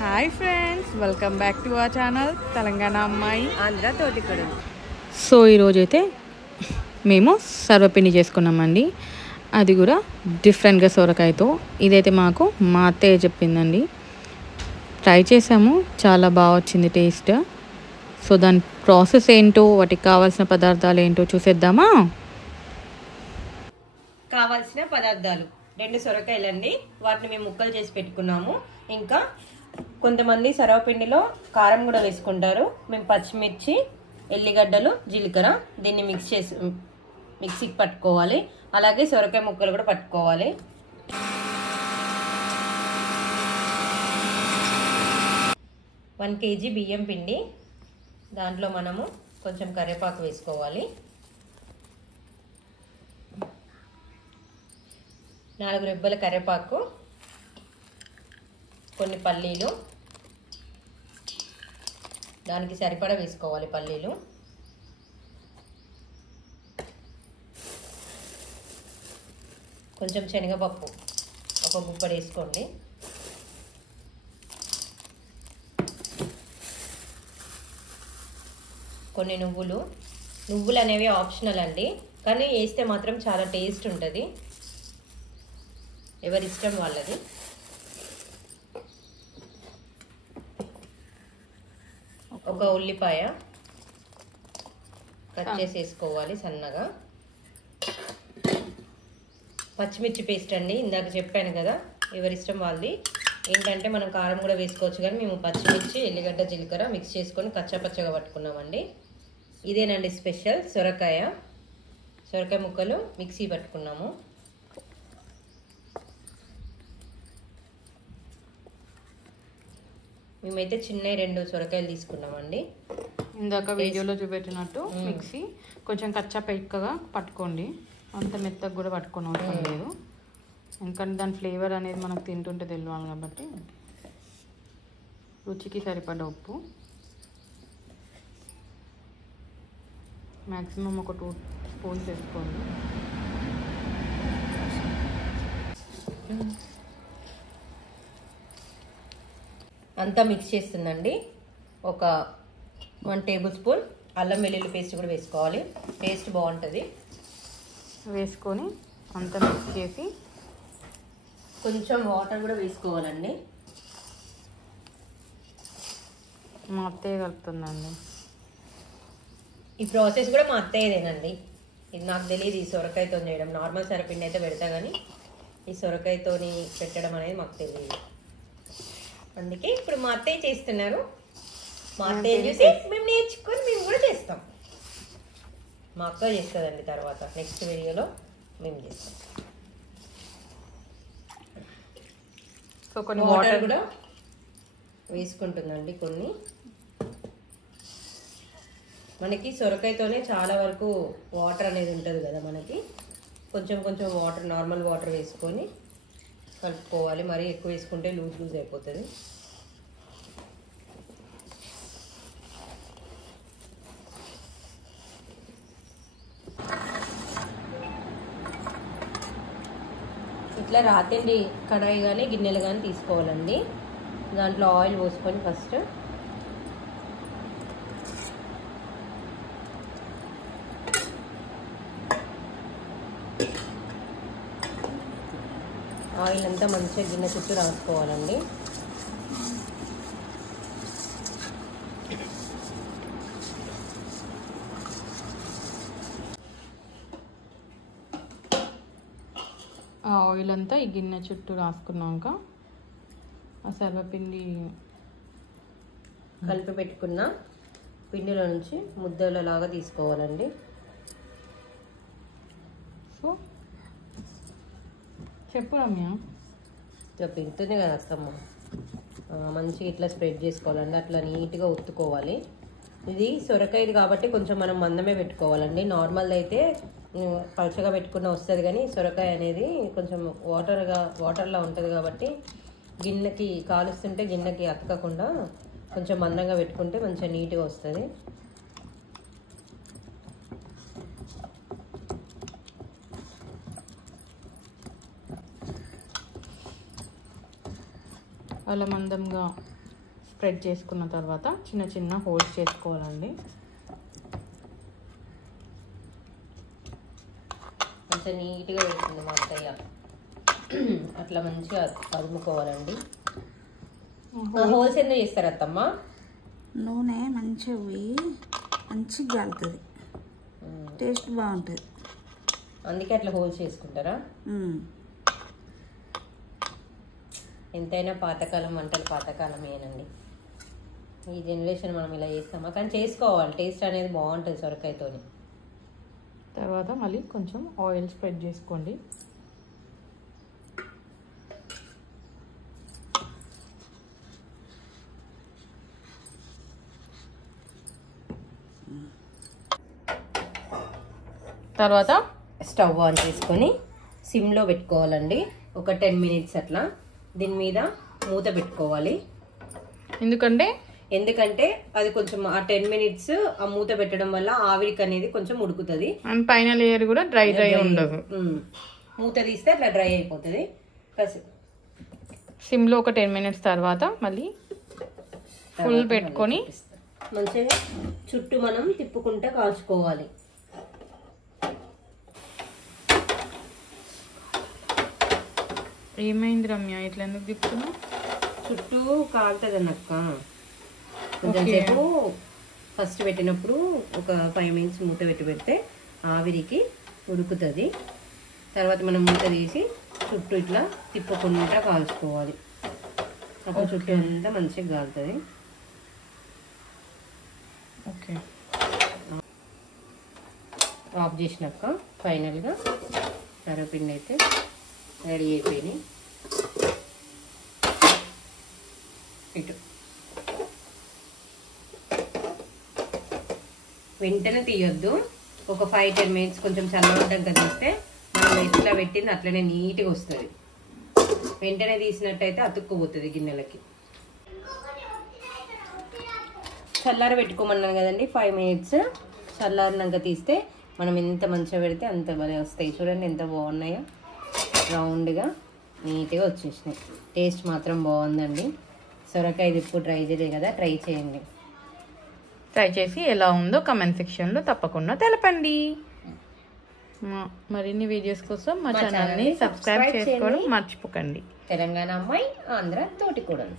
Hi friends, welcome back to our channel Telangana అమ్మాయి Andhra తోటికూర. So ఈరోజైతే మేము సర్వపిండి చేసుకున్నామండి. అది కూడా డిఫరెంట్గా సొరకాయతో. ఇదైతే మాకు మా అత్తయ్య చెప్పిందండి. ట్రై చేసాము, చాలా బాగా వచ్చింది టేస్ట్. సో దాని ప్రాసెస్ ఏంటో, వాటికి కావాల్సిన పదార్థాలు ఏంటో చూసేద్దామా? కావాల్సిన పదార్థాలు 2 సొరకాయలండి. వాటిని మేము ముక్కలు చేసి పెట్టుకున్నాము. ఇంకా కొంతమంది సర్వపిండిలో కారం కూడా వేసుకుంటారు. మేము పచ్చిమిర్చి, ఎల్లిగడ్డలు, జీలకర్ర దీన్ని మిక్సీకి పట్టుకోవాలి. అలాగే సొరకాయ ముక్కలు కూడా పట్టుకోవాలి. వన్ కేజీ బియ్యం పిండి, దాంట్లో మనము కొంచెం కరివేపాకు వేసుకోవాలి. 4 రెబ్బల కరివేపాకు, కొన్ని పల్లీలు, దానికి సరిపడా వేసుకోవాలి పల్లీలు. కొంచెం శనగపప్పు ఒక గుప్పడి వేసుకోండి. కొన్ని నువ్వులు అనేవి ఆప్షనల్ అండి, కానీ వేస్తే మాత్రం చాలా టేస్ట్ ఉంటుంది. ఎవరిష్టం వాళ్ళది. ఒక ఉల్లిపాయ కట్ చేసి వేసుకోవాలి సన్నగా. పచ్చిమిర్చి పేస్ట్ అండి, ఇందాక చెప్పాను కదా, ఎవరిష్టం వాళ్ళది. ఏంటంటే మనం కారం కూడా వేసుకోవచ్చు, కానీ మేము పచ్చిమిర్చి, ఎల్లిగడ్డ, జీలకర్ర మిక్స్ చేసుకొని కచ్చాపచ్చగా పట్టుకున్నామండి. ఇదేనండి స్పెషల్ సొరకాయ ముక్కలు మిక్సీ పట్టుకున్నాము. మేమైతే చిన్న 2 సొరకాయలు తీసుకున్నామండి. ఇందాక వీడియోలో చూపెట్టినట్టు మిక్సీ కొంచెం కచ్చా పెక్కగా పట్టుకోండి. అంత మెత్తగా కూడా పట్టుకొని అవసరం లేదు, ఎందుకంటే దాని ఫ్లేవర్ అనేది మనకు తింటుంటే తెలియాలి కాబట్టి. రుచికి సరిపడా ఉప్పు, మ్యాక్సిమం ఒక 2 స్పూన్స్ వేసుకోండి. అంతా మిక్స్ చేస్తుందండి. ఒక 1 టేబుల్ స్పూన్ అల్లం వెల్లుల్లి పేస్ట్ కూడా వేసుకోవాలి, టేస్ట్ బాగుంటుంది. వేసుకొని అంతా మిక్స్ చేసి కొంచెం వాటర్ కూడా వేసుకోవాలండి. మా అత్తయ్య కలుపుతుందండి. ఈ ప్రాసెస్ కూడా మా అత్తయ్యదేనండి, ఇది నాకు తెలియదు. ఈ సొరకాయతో చేయడం, నార్మల్ సరపిండి అయితే పెడతా, కానీ ఈ సొరకాయతోని పెట్టడం అనేది మాకు తెలియదు. అందుకే ఇప్పుడు మా అత్తయ్య చేస్తున్నారు. మా అత్తయ్య చూసి మేము నేర్చుకొని మేము కూడా చేస్తాం. మా అక్క చేస్తుందండి, తర్వాత నెక్స్ట్ వీడియోలో మేము చేస్తాం. సో కొన్ని వాటర్ కూడా వేసుకుంటుందండి. కొన్ని మనకి సొరకాయతోనే చాలా వరకు వాటర్ అనేది ఉంటుంది కదా, మనకి కొంచెం కొంచెం వాటర్, నార్మల్ వాటర్ వేసుకొని కలుపుకోవాలి. మరీ ఎక్కువ వేసుకుంటే లూజ్ అయిపోతుంది. ఇట్లా రాతిండి కడాయి కానీ గిన్నెలు కానీ తీసుకోవాలండి. దాంట్లో ఆయిల్ పోసుకొని ఫస్ట్ ఆయిల్ అంతా మంచిగా గిన్నె చుట్టూ రాసుకోవాలండి. ఆ ఆయిల్ అంతా ఈ గిన్నె చుట్టూ రాసుకున్నాక ఆ సర్వపిండి కలిపి పెట్టుకున్న పిండిలో నుంచి ముద్దలలాగా తీసుకోవాలండి. సో చెప్పు రమ్య. ఇట్లా పిండుతుంది కదా అత్తమ్మ, మంచిగా ఇట్లా స్ప్రెడ్ చేసుకోవాలండి. అట్లా నీట్గా ఒత్తుకోవాలి. ఇది సొరకాయది కాబట్టి కొంచెం మనం మందమే పెట్టుకోవాలండి. నార్మల్ అయితే పలుచగా పెట్టుకున్న వస్తుంది, కానీ సొరకాయ అనేది కొంచెం వాటర్లా ఉంటుంది కాబట్టి గిన్నెకి కాలుస్తుంటే గిన్నెకి అతకకుండా కొంచెం మందంగా పెట్టుకుంటే మంచిగా నీట్గా వస్తుంది. అలా మందంగా స్ప్రెడ్ చేసుకున్న తర్వాత చిన్న చిన్న హోల్స్ చేసుకోవాలండి. కొంచెం నీట్గా పెడుతుంది మా అత్తయ్య. అట్లా మంచిగా కదుముకోవాలండి. హోల్స్ ఎందుకు చేస్తారు అత్తమ్మ? నూనె మంచిగా మంచిగా కాలుతుంది, టేస్ట్ బాగుంటుంది, అందుకే అట్లా హోల్స్ చేసుకుంటారా? ఎంతైనా పాతకాలం వంటలు పాతకాలమేనండి. ఈ జనరేషన్ మనం ఇలా చేస్తామా, కానీ చేసుకోవాలి. టేస్ట్ అనేది బాగుంటుంది సొరకాయతోని. తర్వాత మళ్ళీ కొంచెం ఆయిల్ స్ప్రెడ్ చేసుకోండి. తర్వాత స్టవ్ ఆన్ చేసుకొని సిమ్లో పెట్టుకోవాలండి. ఒక 10 మినిట్స్ అట్లా దీని మీద మూత పెట్టుకోవాలి. ఎందుకంటే అది కొంచెం ఆ 10 మినిట్స్ ఆ మూత పెట్టడం వల్ల ఆవిరికి అనేది కొంచెం ఉడుకుతుంది. పైన లేయర్ కూడా డ్రై ఉండదు. మూత తీస్తే అట్లా డ్రై అయిపోతుంది. సిమ్లో ఒక 10 మినిట్స్ తర్వాత మళ్ళీ ఫుల్ పెట్టుకొని మంచిగా చుట్టూ మనం తిప్పుకుంటూ కాల్చుకోవాలి. ఏమైంది రమ్య, ఇట్లా ఎందుకు తిప్పుతున్నావు? చుట్టూ కాలుతుంది అన్నక్క. కొంచెం సేపు ఫస్ట్ పెట్టినప్పుడు ఒక 5 మినిట్స్ మూత పెడితే ఆవిరికి ఉడుకుతుంది. తర్వాత మనం మూత తీసి చుట్టూ ఇట్లా తిప్పుకుంటా కాల్చుకోవాలి. అప్పుడు చుట్టూ అంతా మంచిగా కాలుతుంది. ఓకే, ఆఫ్ చేసినాక ఫైనల్గా సర్వపిండి అయితే రెడీ అయిపోయినాయి. ఇటు వెంటనే తీయొద్దు, ఒక 5-10 మినిట్స్ కొంచెం చల్లబడ్డాక తీస్తే మనం ఎట్లా పెట్టింది అట్లనే నీట్గా వస్తుంది. వెంటనే తీసినట్టయితే అతుక్కుపోతుంది గిన్నెలకి. చల్లార పెట్టుకోమన్నాను కదండి 5 మినిట్స్. చల్లారినాక తీస్తే మనం ఎంత మంచిగా పెడితే అంత భలే వస్తాయి. చూడండి ఎంత బాగున్నాయో, రౌండ్గా నీట్గా వచ్చేసినాయి. టేస్ట్ మాత్రం బాగుందండి. సొరకాయ ఇప్పుడు ట్రై చేయలేదు కదా, ట్రై చేయండి. ట్రై చేసి ఎలా ఉందో కామెంట్ సెక్షన్లో తప్పకుండా తెలపండి. మరిన్ని వీడియోస్ కోసం మా ఛానల్ని సబ్స్క్రైబ్ చేసుకోవడం మర్చిపోకండి. తెలంగాణ అమ్మాయి, ఆంధ్ర తోటికోడలు.